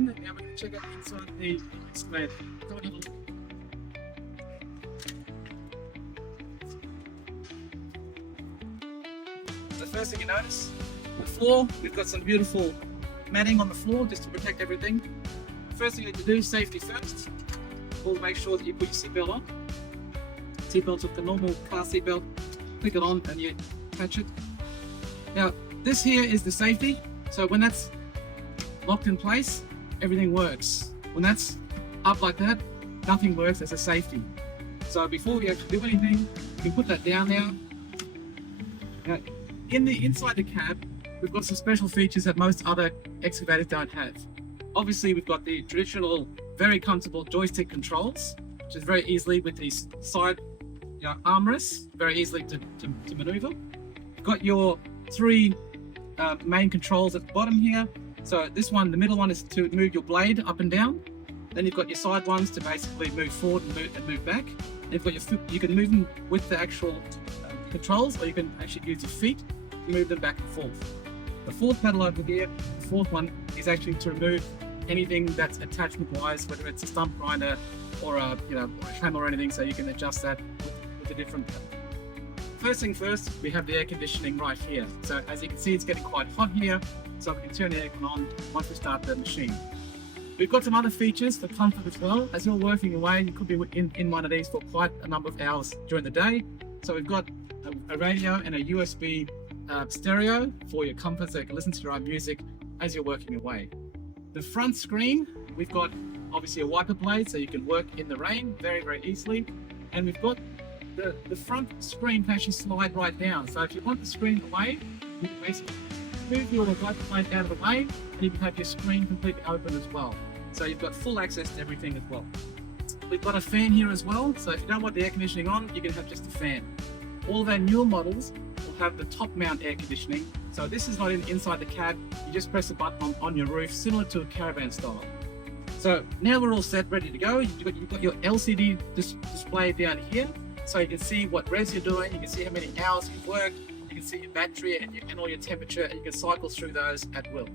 again, and now we're going to check out inside the excavator. Come on, have a look. The first thing you notice, the floor, we've got some beautiful matting on the floor just to protect everything. First thing you need to do is safety first. We'll make sure that you put your seatbelt on. Seatbelt's with the normal car seatbelt. Click it on and you catch it. Now, this here is the safety. So when that's locked in place, everything works. When that's up like that, nothing works as a safety. So before we actually do anything, you can put that down now. Now, inside the cab, we've got some special features that most other excavators don't have. Obviously, we've got the traditional, very comfortable joystick controls, which is very easily with these side armrests, very easily to maneuver. You've got your three main controls at the bottom here. So this one, the middle one, is to move your blade up and down. Then you've got your side ones to basically move forward and move back. And you've got your foot, you can move them with the actual controls, or you can actually use your feet to move them back and forth. The fourth pedal over here, the fourth one, is actually to remove anything that's attachment-wise, whether it's a stump grinder or a hammer or anything, so you can adjust that with a different pedal. First thing first, we have the air conditioning right here. So as you can see, it's getting quite hot here, so we can turn the aircon on once we start the machine. We've got some other features for comfort as well. As you're working away, you could be in one of these for quite a number of hours during the day. So we've got a radio and a USB stereo for your comfort, so you can listen to your own music as you're working away. The front screen, we've got obviously a wiper blade, so you can work in the rain very, very easily. And we've got the front screen can actually slide right down. So if you want the screen away, you can basically move your wiper blade out of the way, and you can have your screen completely open as well. So you've got full access to everything as well. We've got a fan here as well, so if you don't want the air conditioning on, you can have just a fan. All of our newer models will have the top mount air conditioning. So this is not inside the cab, you just press a button on your roof, similar to a caravan style. So now we're all set, ready to go. You've got your LCD display down here, so you can see what res you're doing, you can see how many hours you've worked, you can see your battery and all your temperature, and you can cycle through those at will.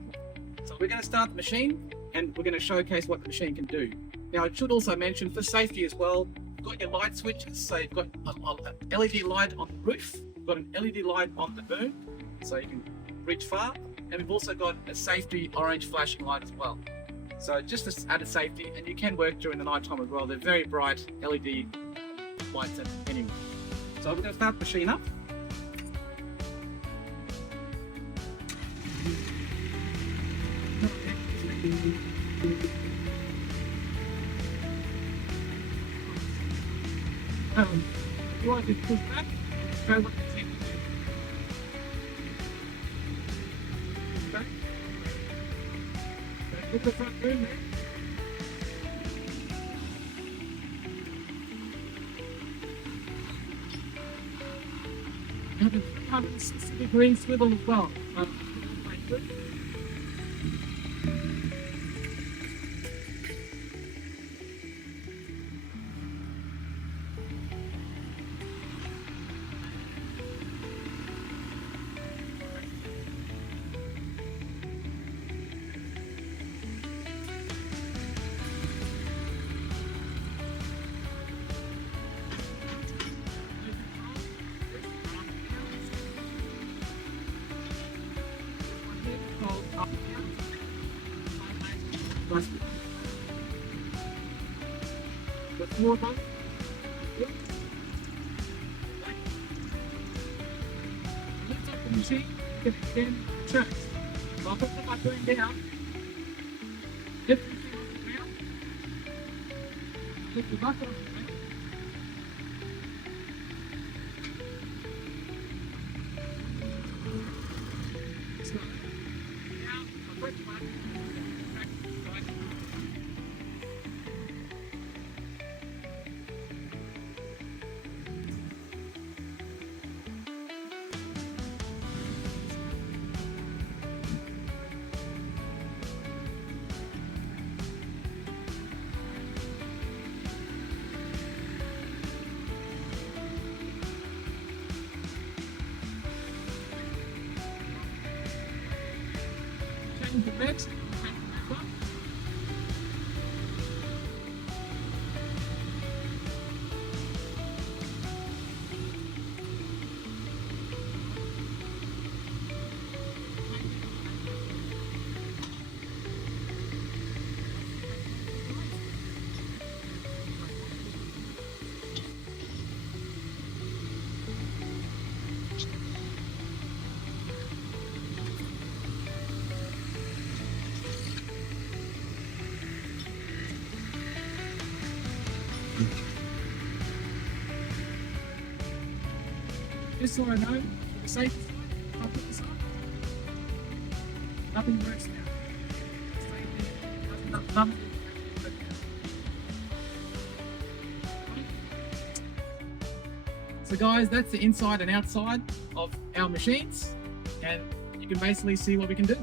So we're going to start the machine, and we're going to showcase what the machine can do. Now I should also mention, for safety as well, you've got your light switches, so you've got an LED light on the roof, you've got an LED light on the boom, so you can reach far, and we've also got a safety orange flashing light as well. So just for added safety, and you can work during the night time as well. They're very bright LED lights anyway. So we're going to start the machine up. If you want to push back, try what you think. Push back. Put the front boom there. You have a 360-degree swivel as well. The floor one. Lift up the machine, you can extend the tracks. So I'll put them by going down. Lift the machine off the ground. Lift the bucket off the ground. The next, Just so I know, the safety side, I'll put this on. Nothing works now. Nothing. So guys, that's the inside and outside of our machines, and you can basically see what we can do.